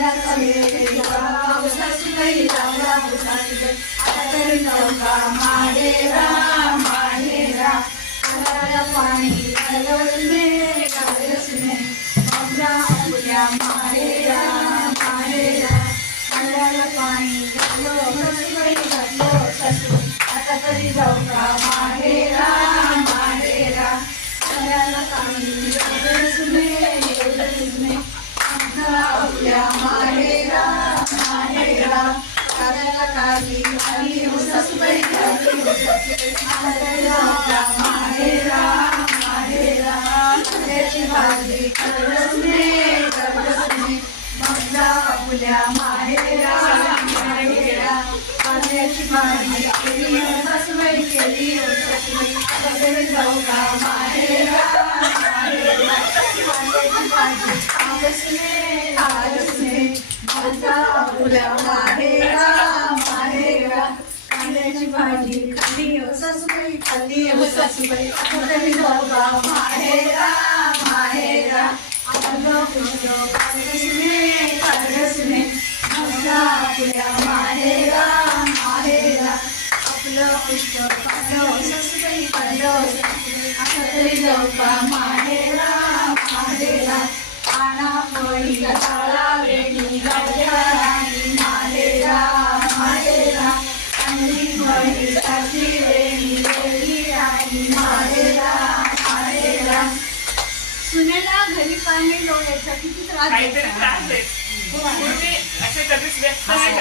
सासूबाई लावला सासूबाई आता तरी जाऊ का माहेरा माहेरा करायला पाणी घालसने ममरा फुल्या माहेरा माहेरा करायला पाणी सासूबाई घातलो सासू आता तरी जाऊ का माहेरा माहेरा करायला पाणी घालसने आपल्या माहेरा माहेरा करायला काली आणि सासूबाई आपल्या माहेरा माहेरा त्याची भाजी करसने ममरा आपल्या माहेरा माहेरा कांद्याची भाजी केली सासूबाई केली सासूबाई जाऊ का माहेरा माहेरा कांद्याची भाजी आलसने ममरा आपल्या माहेरा माहेरा कांद्याची भाजी खाल्ली सासूबाई खाल्ली सासूबाई आता तरी जाऊ का माहेरा माहेरा आपलं पुष्ट काढसने ममरा आपल्या माहेरा माहेरा आपलं पुष्ट काढलं सासूबाई काढलं आता तरी जाऊ का माहेरा माहेरा आना पोळी ताळा वेणी राणी माहेरा माहेरा अंडी पोळी ताची वेणी वेणी राणी माहेरा माहेरा सुनेला घरी पाणी लोटायचा किती त्रास काहीतरी त्रास आहे. पूर्वी असे कधीच व्यक्त नाही